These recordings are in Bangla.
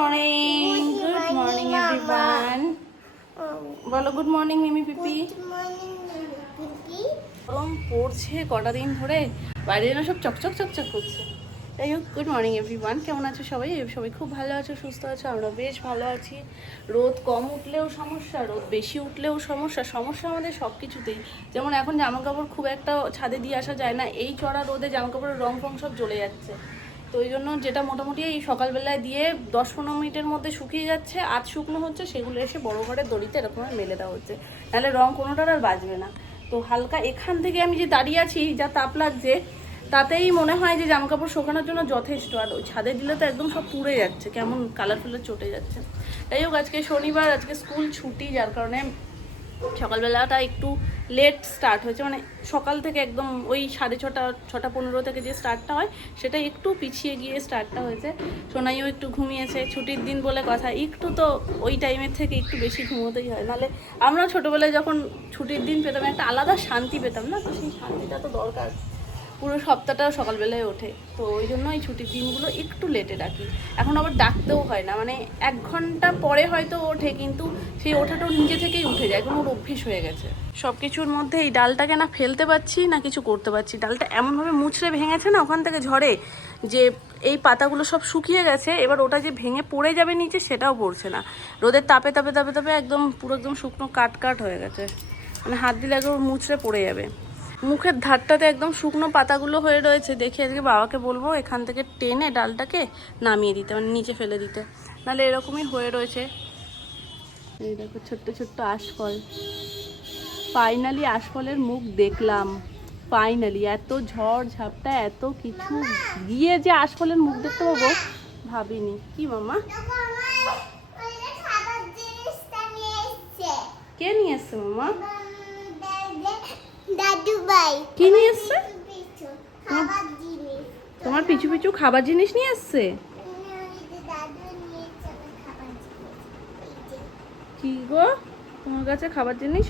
Morning everyone. বলো গুড মর্নিং মিমি পিপি। গরম পড়ছে কটা দিন ধরে, বাইরে যেন সব চকচক চকচক করছে। যাই হোক, গুড মর্নিং এভরিওয়ান। কেমন আছো সবাই? সবাই খুব ভালো আছো, সুস্থ আছো, আমরা বেশ ভালো আছি। রোদ কম উঠলেও সমস্যা, রোদ বেশি উঠলেও সমস্যা। সমস্যা আমাদের সব কিছুতেই। যেমন এখন জামা কাপড় খুব একটা ছাদে দিয়ে আসা যায় না, এই চড়া রোদে জামা কাপড়ের রং ফং সব জ্বলে যাচ্ছে। তো ওই জন্য যেটা মোটামুটি এই সকালবেলায় দিয়ে 10-15 মিনিটের মধ্যে শুকিয়ে যাচ্ছে, আধ শুকনো হচ্ছে, সেগুলো এসে বড় ঘরের দড়িতে এরকম মেলে দেওয়া হচ্ছে, নাহলে রং কোনোটার আর বাজবে না। তো হালকা এখান থেকে আমি যে দাঁড়িয়ে আছি, যা তাপ লাগছে, তাতেই মনে হয় যে জামা কাপড় শোকানোর জন্য যথেষ্ট। আর ওই ছাদে দিলে তো একদম সব পুড়ে যাচ্ছে, কেমন কালার ফালার চটে যাচ্ছে। যাই হোক, আজকে শনিবার, আজকে স্কুল ছুটি, যার কারণে সকালবেলাটা একটু লেট স্টার্ট হয়েছে। মানে সকাল থেকে একদম ওই 6:30, 6:15 থেকে যে স্টার্টটা হয়, সেটা একটু পিছিয়ে গিয়ে স্টার্টটা হয়েছে। সোনাইও একটু ঘুমিয়েছে, ছুটির দিন বলে কথা, একটু তো ওই টাইমের থেকে একটু বেশি ঘুমোতেই হয়। নাহলে আমরা ছোটোবেলায় যখন ছুটির দিন পেতাম, একটা আলাদা শান্তি পেতাম না, তো সেই শান্তিটা তো দরকার। পুরো সপ্তাহটাও সকালবেলায় ওঠে, তো ওই জন্য এই ছুটির দিনগুলো একটু লেটে ডাকি। এখন আবার ডাকতেও হয় না, মানে 1 ঘন্টা পরে হয়তো ওঠে, কিন্তু সেই ওঠাটাও নিজে থেকেই উঠে যায়, কোনো অভ্যেস হয়ে গেছে। সব কিছুর মধ্যে এই ডালটাকে না ফেলতে পারছি না কিছু করতে পারছি। ডালটা এমনভাবে মুচড়ে ভেঙেছে না ওখান থেকে ঝড়ে, যে এই পাতাগুলো সব শুকিয়ে গেছে, এবার ওটা যে ভেঙে পড়ে যাবে নিচে সেটাও পড়ছে না। রোদের তাপে তাপে তাপে তাপে একদম পুরো একদম শুকনো কাট কাট হয়ে গেছে, মানে হাত দিলে একদম মুচড়ে পড়ে যাবে। মুখের ধারটাতে একদম শুকনো পাতাগুলো হয়ে রয়েছে। দেখে আজকে বাবাকে বলবো এখান থেকে টেনে ডালটাকে নামিয়ে দিতে, মানে নিচে ফেলে দিতে, নাহলে এরকমই হয়ে রয়েছে। এই দেখো ছোট্ট ছোট্ট আশফল, ফাইনালি আশফলের মুখ দেখলাম। ফাইনালি এত ঝড় ঝাপটা এত কিছু গিয়ে যে আশফলের মুখ দেখতে পাবো ভাবিনি। কি মামা? কে নিয়ে এসছে মামা? দাদু ভাই। কি নিয়ে এসছে? তোমার পিছু পিছু খাবার জিনিস নিয়ে এসছে? কি গো, তোমার কাছে খাবার জিনিস?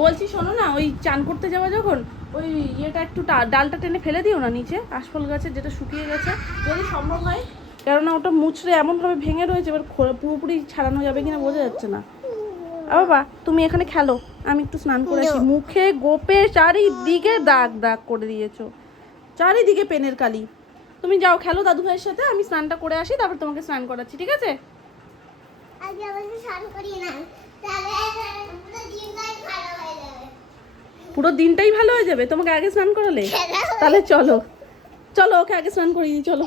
বলছি শোনো না, ওই চান করতে যাওয়া যখন ওই ইয়েটা একটু ডালটা টেনে ফেলে দিও না নিচে, আশফল গাছের যেটা শুকিয়ে গেছে, যদি সম্ভব হয়। কেননা ওটা মুচড়ে এমনভাবে ভেঙে রয়েছে, এবার পুরোপুরি ছাড়ানো যাবে কিনা বোঝা যাচ্ছে না। বাবা তুমি এখানে খেলো, আমি একটু স্নান করে আসি। মুখে গোপে চারিদিকে দাগ দাগ করে দিয়েছো, চারিদিকে পেনের কালি। তুমি যাও খেলো দাদু ভাইয়ের সাথে, আমি স্নানটা করে আসি, তারপর তোমাকে স্নান করাচ্ছি, ঠিক আছে? পুরো দিনটাই ভালো হয়ে যাবে তোমাকে আগে স্নান করালে? তাহলে চলো চলো, ওকে আগে স্নান করিয়ে দিই, চলো।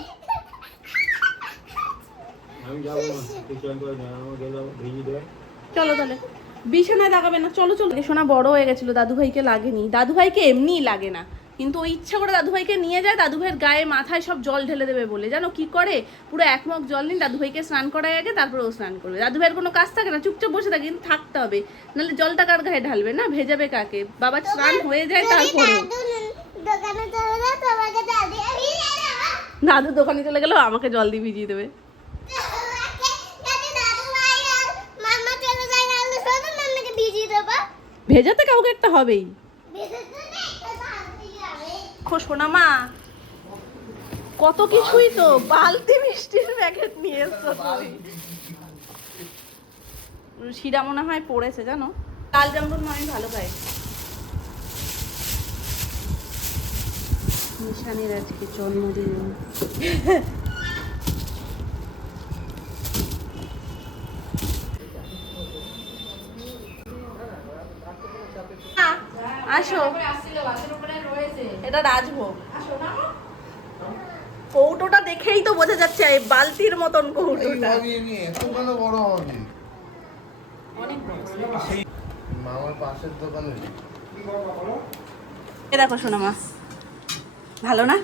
চলো তাহলে, বিছানায় লাগাবে না, চলো চলো। সোনা বড় হয়ে গেছিল, দাদু ভাইকে লাগেনি, দাদু ভাইকে এমনিই লাগে না, কিন্তু ওই ইচ্ছা করে দাদু ভাইকে নিয়ে যায়, দাদু ভাইয়ের গায়ে মাথায় সব জল ঢেলে দেবে বলে। জানো কি করে? পুরো 1 মগ জল নিন, দাদু ভাইকে স্নান করায় আগে, তারপর ও স্নান করবে। দাদু ভাইয়ের কোনো কাজ থাকে না, চুপচাপ বসে থাকে, কিন্তু থাকতে হবে, নাহলে জলটা কার গায়ে ঢালবে না, ভেজাবে কাকে? বাবা স্নান হয়ে যায় তারপরে। দাদু দোকানে চলে গেলেও আমাকে জল দিয়ে ভিজিয়ে দেবে। ভেজাতে কাউকে একটা হবেই। সোনা মা কত কিছুই তো, বালতি মিষ্টির প্যাকেট নিয়ে এসছো তুমি। শিরা মনে হয় পড়েছে জানো, লাল জামরুল আমি ভালো পাই। নিশানের আজকে জন্মদিন। আসো, এটা রাজভোগ। কৌটোটা দেখেই তো বোঝা যাচ্ছে বালতির মতন কৌটোটা। দেখো শোনা মা, ভালো না?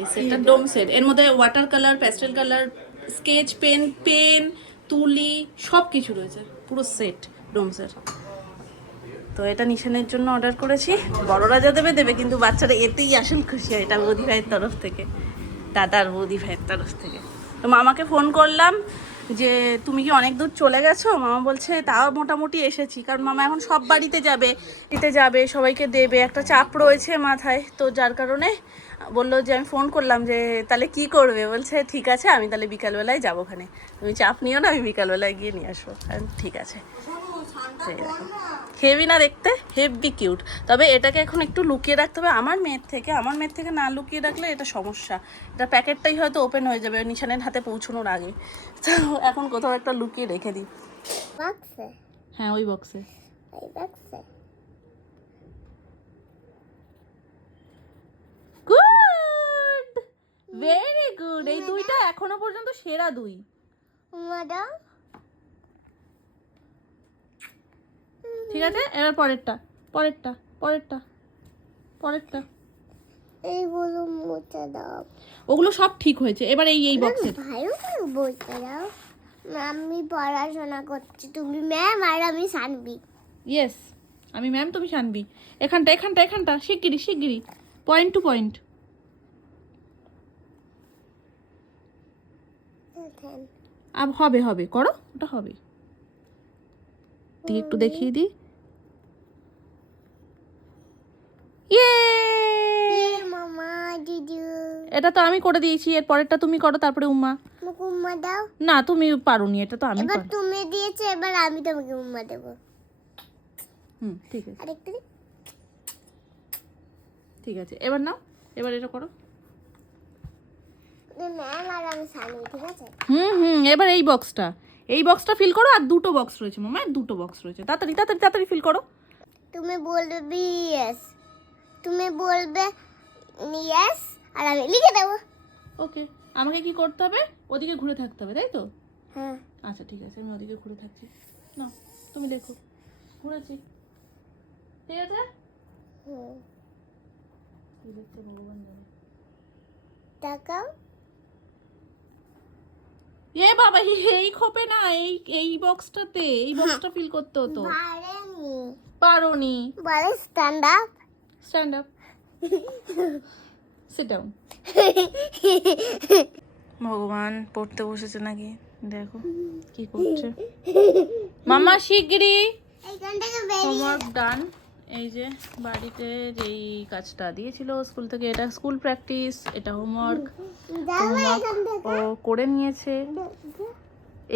এই সেটটা ডোম সেট, এর মধ্যে water colour, pastel colour, sketch pen, pen, তুলি সব কিছু রয়েছে, পুরো সেট, ডোম সেট। তো এটা নিশানের জন্য অর্ডার করেছি। বড়রা যা দেবে দেবে, কিন্তু বাচ্চারা এতেই আসল খুশি হয়। এটা বৌদি ভাইয়ের তরফ থেকে, দাদার বৌদি ভাইয়ের তরফ থেকে। তো মামাকে ফোন করলাম, যে তুমি কি অনেক দূর চলে গেছো? মামা বলছে তাও মোটামুটি এসেছি, কারণ মামা এখন সব বাড়িতে যাবে, সবাইকে দেবে, একটা চাপ রয়েছে মাথায়। তো যার কারণে বললো যে আমি ফোন করলাম যে তাহলে কি করবে, বলছে ঠিক আছে আমি তাহলে বিকালবেলায় যাবো ওখানে, তুমি চাপ নিও না, আমি বিকালবেলায় গিয়ে নিয়ে আসবো। ঠিক আছে, হেভি না দেখতে, হেভি কিউট। তবে এটাকে এখন একটু লুকিয়ে রাখতে হবে আমার মেয়ের থেকে না লুকিয়ে রাখলে এটা সমস্যা। এটা প্যাকেটটাই হয়তো ওপেন হয়ে যাবে নিশানের হাতে পৌঁছানোর আগে, তো এখন কোথাও একটা লুকিয়ে রেখে দিই। হ্যাঁ ওই বক্সে। Good, very good. এই দুইটা এখনো পর্যন্ত সেরা দুই। ঠিক আছে, এবার পরেরটা এইগুলো মুছে দাও। ওগুলো সব ঠিক হয়েছে, এবার এই বক্সে। ভালো করে বলতে দাও। আমি পড়াশোনা করছি, তুমি ম্যাম আর আমি সানবি। ইয়েস, আমি ম্যাম তুমি শানবি। এখানটা শিগগিরি পয়েন্ট টু পয়েন্ট। আব হবে করো, ওটা হবে। দিয়ে একটু দেখিয়ে দিই। ইয়ে, মামা দিদি, এটা তো আমি করে দিয়েছি, এর পরেরটা তুমি করো, তারপরে উম্মা। আমাকে উম্মা দাও। না তুমি পারোনি, এটা তো আমি এবার পারি। তুমি দিয়েছো, এবার আমি তোমাকে উম্মা দেবো। ঠিক আছে, আরেকটা দি। ঠিক আছে, এবার নাও, এবার এটা করো। ম্যাম আর আমি সানবি, ঠিক আছে? এবার এই বক্সটা ফিল করো। আর দুটো বক্স রয়েছে মামা, দুটো বক্স রয়েছে, তাড়াতাড়ি ফিল করো। তুমি বলবে ইয়েস, তুমি বলবে ইয়েস, আর আমি লিখে দেবো। ওকে, আমাকে কি করতে হবে? ওদিকে ঘুরে থাকতে হবে, তাই তো? হ্যাঁ। আচ্ছা ঠিক আছে, আমি ওদিকে ঘুরে থাকছি। না তুমি দেখো, ঘুরেছি, ঠিক আছে। কি দেখতে ভগবান জানে। তাকাও। এ বাবা, এই খোপে না, এই বক্সটাতে, এই বক্সটা ফিল করতে হতো। পারোনি। বলে stand up. Stand up, sit down. ভগবান, পড়তে বসেছে নাকি দেখো কি করছে। মামা শিগগিরি হোমওয়ার্ক ডান। এই যে বাড়িতে যেই কাজটা দিয়েছিল স্কুল থেকে, এটা স্কুল প্র্যাকটিস, এটা হোমওয়ার্ক ও করে নিয়েছে।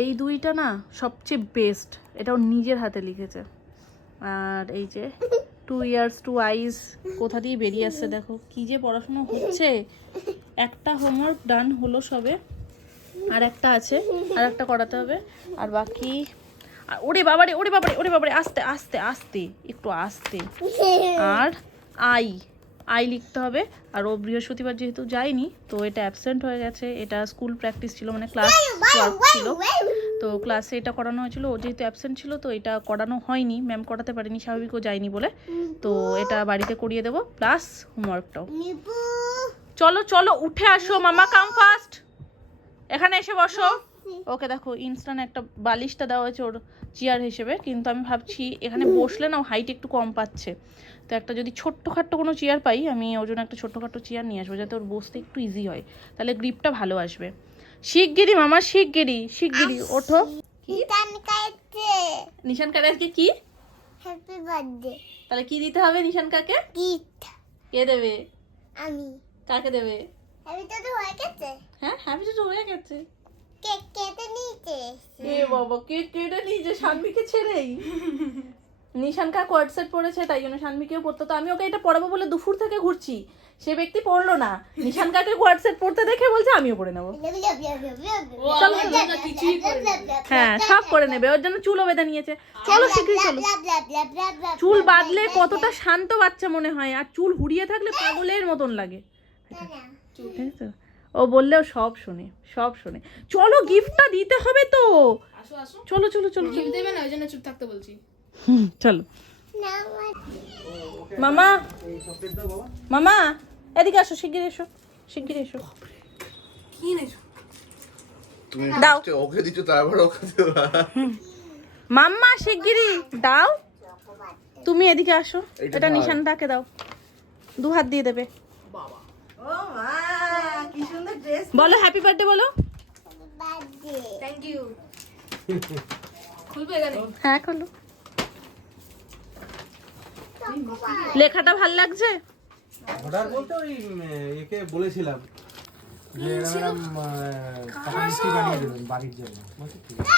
এই দুইটা না সবচেয়ে বেস্ট, এটা ও নিজের হাতে লিখেছে। আর এই যে 2 years 2 eyes কোথা দিয়ে বেরিয়ে আসছে দেখো, কি যে পড়াশোনা হচ্ছে। একটা হোমওয়ার্ক ডান হলো সবে, আর একটা আছে, আর একটা করাতে হবে। আর বাকি ওরে বাবারে আস্তে একটু আস্তে। আর আই লিখতে হবে। আর ও বৃহস্পতিবার যেহেতু যায়নি, তো এটা অ্যাবসেন্ট হয়ে গেছে। এটা স্কুল প্র্যাকটিস ছিল, মানে ক্লাস ওয়ার্ক ছিল, তো ক্লাসে এটা করানো হয়েছিল। ও যেহেতু অ্যাবসেন্ট ছিল, তো এটা করানো হয়নি, ম্যাম করাতে পারেনি, স্বাভাবিক ও যায়নি বলে। তো এটা বাড়িতে করিয়ে দেবো, প্লাস হোমওয়ার্কটাও। চলো উঠে আসো মামা, কাম ফাস্ট, এখানে এসে বসো। ওকে দেখো, ইনস্ট্যান্ট একটা বালিশটা দেওয়া হয়েছে ওর চেয়ার হিসেবে, কিন্তু আমি ভাবছি এখানে বসলে না হাইট একটু কম পাচ্ছে, তো একটা যদি ছোট্টখাট্টো কোনো চেয়ার পাই, আমি ওর জন্য একটা ছোট্টখাট্টো চেয়ার নিয়ে আসবো, যাতে ওর বসতে একটু ইজি হয়, তাহলে গ্রিপটা ভালো আসবে। শিগগিরি মামা, শিগগিরি ওঠো। নিশান কারে আজকে কি? Happy birthday. তাহলে কি দিতে হবে নিশান কাকে? গিফট। কে দেবে? আমি। কাকে দেবে? হ্যাপি তো হয়ে গেছে। হ্যাঁ, হ্যাপি তো হয়ে গেছে। কেক কেটে নিয়েছে। এ বাবা, কেক কেটে নিয়েছে শানভিকে ছেড়েই। নিশান কাকু হোয়াটসঅ্যাপ পড়েছে, তাই জন্য শানভিকেও পড়তো। তো আমি ওকে এটা পড়াবো বলে দুপুর থেকে ঘুরছি, সে ব্যক্তি পড়লো না। নিশান কাকে হোয়াটসঅ্যাপ পড়তে দেখে বলছে আমিও পড়ে নেবো। হ্যাঁ, সব করে নেবে, ওর জন্য চুলও বেঁধে নিয়েছে। চলো শিগগিরি চলো। চুল বাঁধলে কতটা শান্ত বাচ্চা মনে হয়, আর চুল হুড়িয়ে থাকলে পাগলের মতন লাগে। ও বললেও সব শোনে। চলো, গিফটটা দিতে হবে তো। চলো গিফট দেবে না, ওই জন্য চুপ থাকতে বলছি। চলো মামা এদিকে আসো, শিগগিরি এসো। কি নেছো? তুমি দাও। ওকে দিচ্ছ, তারপর ওকে দেবা। মাম্মা শিগগিরি দাও। তুমি এদিকে আসো, এইটা এটা ভালো। নিশানটাকে দাও, 2 হাত দিয়ে দেবে। ও মা, কি সুন্দর ড্রেস। বলো হ্যাপি বার্থডে বলো। Birthday thank you. খুলবে এখানে? হ্যাঁ খোলো। লেখাটা ভাল লাগছে? অর্ডার বলতে ওই একে বলেছিলাম যে এরকম কাঁচা মিষ্টি বানিয়ে দেবেন বাড়ির জন্য। বলছি ঠিক আছে।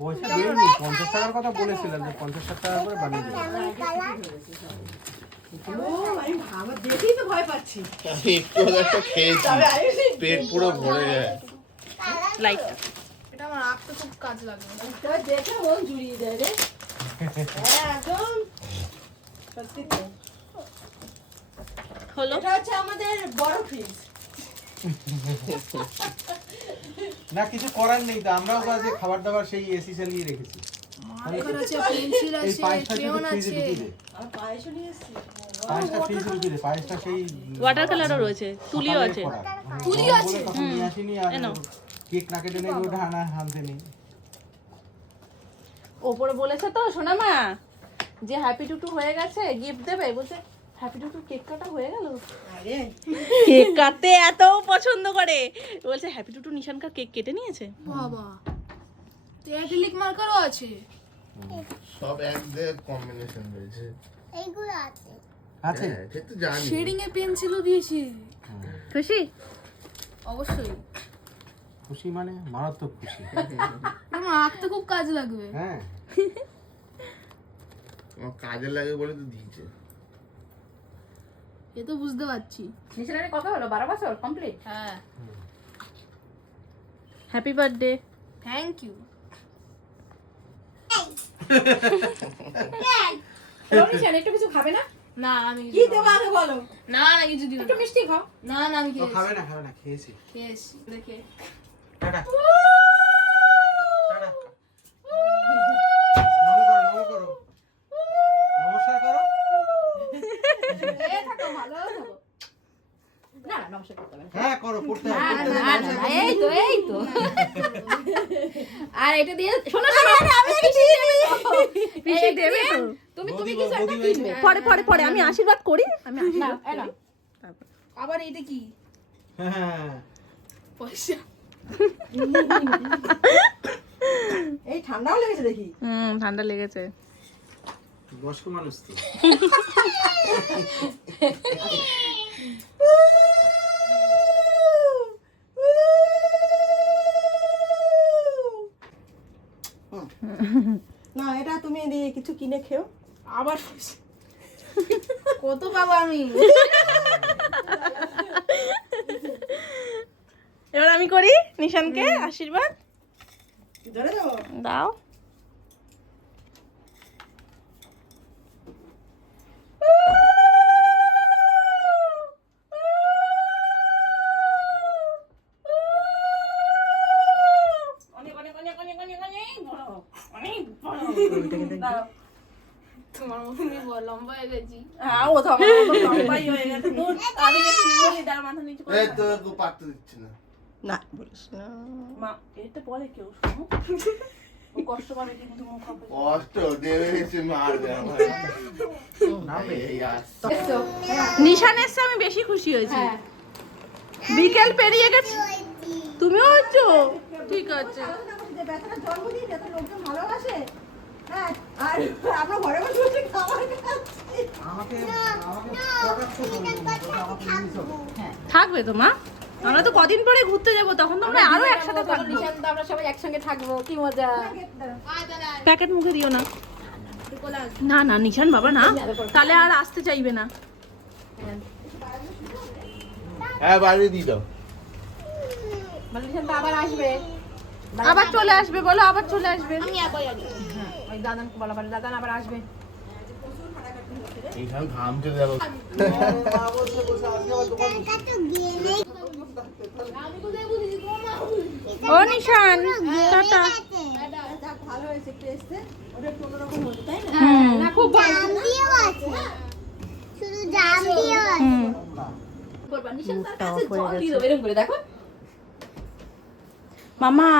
পয়সা দেয়নি, 50 টাকার কথা বলেছিলাম যে 50 টাকা করে বানিয়ে দেবেন। একটু হলে একটা খেয়েছি পেট পুরো ভরে যায়। লাইটটা এটা আমার আঁকতে খুব কাজ লাগবে। হলো। না কিছু করার নেই তো, আমরাও তো আজকে খাবার দাবার সেই এসি চালিয়ে রেখেছি। মার্কার আছে, পেন্সিল এই আছে, পায়েসটা ক্রেয়ন শুধু ফ্রিজে আছে। ঢুকিয়ে দে। পায়েসটা ফ্রিজে ঢুকিয়ে দে, পায়েসটা সেই ওয়াটার কালারও রয়েছে, তুলিও সকালে আছে। করা। তুলিও গরম আছে? বলে তখন নিয়ে আসিনি আর এনো। কেক না কেটে নেই ওটা আনতে নেই। ওপরে বলেছে তো সোনা মা যে হ্যাপি টুটু হয়ে গেছে, গিফট দেবে। বলছে হ্যাপি টুটু কেক কাটা হয়ে গেল। কেক কাটতে এত পছন্দ করে, বলছে হ্যাপি টুটু নিশানকার কেক কেটে নিয়েছে। বাবা, তো অ্যাক্রিলিক মার্কারও আছে। সব এক দিয়ে কম্বিনেশন হয়েছে। এইগুলো আছে আছে হ্যাঁ, সে তো জানি। শেডিং এর পেন্সিলও দিয়েছে। খুশি? অবশ্যই। খুশি মানে মারাত্মক খুশি। আমার আঁকতে খুব কাজ লাগবে। হ্যাঁ আমার কাজে লাগে বলে তো দিয়েছে। এ তো বুঝতে পারছি। নিশানের কত হলো? 12 বছর কমপ্লিট। হ্যাঁ, হ্যাপি বার্থডে। Thank you. একটু কিছু খাবে না? না আমি কি দেবো আগে বলো? না না কিছু দিও একটু না। মিষ্টি খাও। না না আমি ও খেয়েছি। খাবে না খেয়েছি। খেয়েছি দেখে। Tata tata. নমো করো নমস্কার করো। না না নমস্কার করতে হবে। হ্যাঁ করো, পড়তে হবে, পড়তে না, হবে। না, না, এই তো আর এটা দিয়ে শোনো শোনো আমি পিসি দেবে তো। তুমি বৌদি কিছু একটা বৌদি কিনবে। পরে পরে পরে আমি আশীর্বাদ করি। আমি আশীর্বাদ করি। আবার এটা কি? হ্যাঁ পয়সা। এই ঠান্ডাও লেগেছে দেখি। ঠান্ডা লেগেছে। বয়স্ক মানুষ তো। না এটা তুমি দিয়ে কিছু কিনে খেও। আবার পয়সা। কত পাবো আমি? এবার আমি করি নিশানকে আশীর্বাদ ধরে দেবো। দাও। অনেক অনেক অনেক অনেক অনেক অনেক বড়, অনেক বড়। দাও। তোমার মতনই লম্বা হয়ে গেছি। হ্যাঁ, ও তো আমার মতো লম্বাই হয়ে গেছে। দূর, আমি যে কি বলি, তার মাথা নিচু করে এই দাও। তো কেউ পারতে দিচ্ছে না। না বলিস না। মা, এটা বলে কেউ, শোনো। ও কষ্ট পাবে কিন্তু মুখ হবে। কষ্ট দেবে এসে মারবে আমার। এই আসছে। নিশান এসছে, আমি বেশি খুশি হয়েছি। বিকেল পেরিয়ে গেছে, তুমিও হচ্ছ। ঠিক আছে। যে বেচারা জন্মদিন যত লোকজন ভালোবাসে। হ্যাঁ আর আমরা ঘরে বসে বসে খাবার খাচ্ছি। আমাকে কটাক্ষ করবে, আমাকে জিনিস হবে। থাকবে তো মা, আমরা তো কদিন পরে ঘুরতে যাব, তখন তো আমরা আরো একসাথে থাকবো। আমরা সবাই একসঙ্গে থাকবো, কি মজা। প্যাকেট মুখে দিও না। না না নিশান বাবা না, তাহলে আর আসতে চাইবে না। হ্যাঁ বাইরে দিয়ে দাও। আবার আসবে। আবার চলে আসবে, বলো আবার চলে আসবে। আমি একই আগে। ওই দাদান বলা বলে দাদান আবার আসবে। এইখানে ঘাম চলে যাবে। মা বলছে বসে আজকে আবার দোকান তো গেলে আমি কোথায় বুঝেছি তোমার মা? ও নিশান টাটা। যাক ভালো হয়েছে একটু এসছে। ওটা একটু অন্যরকম হতো তাই না? না খুব ভালো। জাম দিয়েও আছে শুধু জাম দিয়েও আছে মামা